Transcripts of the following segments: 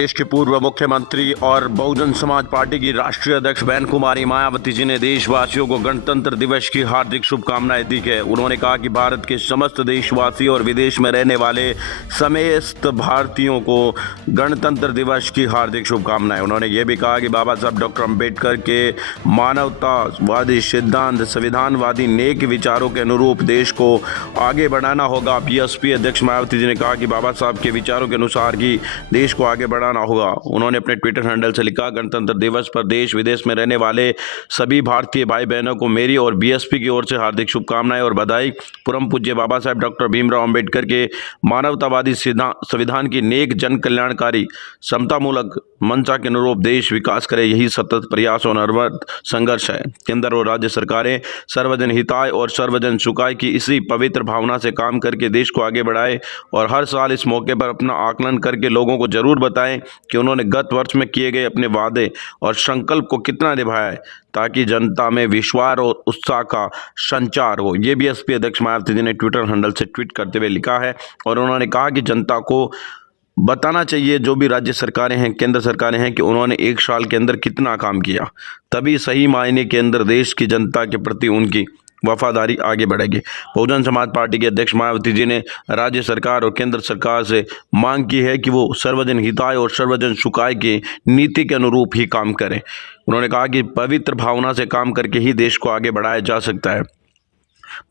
देश के पूर्व मुख्यमंत्री और बहुजन समाज पार्टी की राष्ट्रीय अध्यक्ष बहन कुमारी मायावती जी ने देशवासियों को गणतंत्र दिवस की हार्दिक शुभकामनाएं दी है। उन्होंने कहा कि भारत के समस्त देशवासी और विदेश में रहने वाले समस्त भारतीयों को गणतंत्र दिवस की हार्दिक शुभकामनाएं। उन्होंने ये भी कहा कि बाबा साहब डॉक्टर अम्बेडकर के मानवतावादी सिद्धांत, संविधानवादी नेक विचारों के अनुरूप देश को आगे बढ़ाना होगा। बीएसपी अध्यक्ष मायावती जी ने कहा कि बाबा साहब के विचारों के अनुसार ही देश को आगे बढ़ाना होगा। उन्होंने अपने ट्विटर हैंडल से लिखा, गणतंत्र दिवस पर देश विदेश में रहने वाले सभी भारतीय भाई बहनों को मेरी और बीएसपी की ओर से हार्दिक शुभकामनाएं और बधाई। परम पूज्य बाबा साहब डॉक्टर भीमराव अंबेडकर के मानवतावादी संविधान की नेक जन कल्याणकारी समतामूलक मंशा के अनुरूप देश विकास करे, यही सतत प्रयास और अनवरत संघर्ष है। केंद्र और राज्य सरकारें सर्वजन हिताय और सर्वजन सुखाय की इसी पवित्र भावना से काम करके देश को आगे बढ़ाए और हर साल इस मौके पर अपना आकलन करके लोगों को जरूर बताएं कि उन्होंने गत वर्ष में किए गए अपने वादे और संकल्प को कितना निभाया है, ताकि जनता में विश्वास और उत्साह का संचार हो। ये बीएसपी अध्यक्ष मायावती जी ने ट्विटर हैंडल से ट्वीट करते हुए लिखा है और उन्होंने कहा कि जनता को बताना चाहिए, जो भी राज्य सरकारें हैं, केंद्र सरकारें हैं, कि उन्होंने एक साल के अंदर कितना काम किया, तभी सही मायने के अंदर देश की जनता के प्रति उनकी वफादारी आगे बढ़ेगी। बहुजन समाज पार्टी के अध्यक्ष मायावती जी ने राज्य सरकार और केंद्र सरकार से मांग की है कि वो सर्वजन हिताय और सर्वजन सुखाय की नीति के अनुरूप ही काम करें। उन्होंने कहा कि पवित्र भावना से काम करके ही देश को आगे बढ़ाया जा सकता है।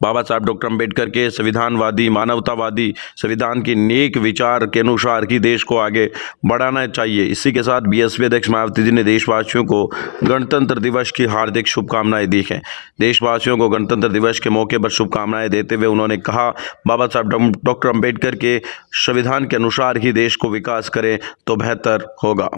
बाबा साहब डॉक्टर अम्बेडकर के संविधानवादी मानवतावादी संविधान की नेक विचार के अनुसार ही देश को आगे बढ़ाना चाहिए। इसी के साथ बीएसपी अध्यक्ष मायावती जी ने देशवासियों को गणतंत्र दिवस की हार्दिक शुभकामनाएं दी हैं। देशवासियों को गणतंत्र दिवस के मौके पर शुभकामनाएं देते हुए उन्होंने कहा, बाबा साहब डॉक्टर अम्बेडकर के संविधान के अनुसार ही देश को विकास करें तो बेहतर होगा।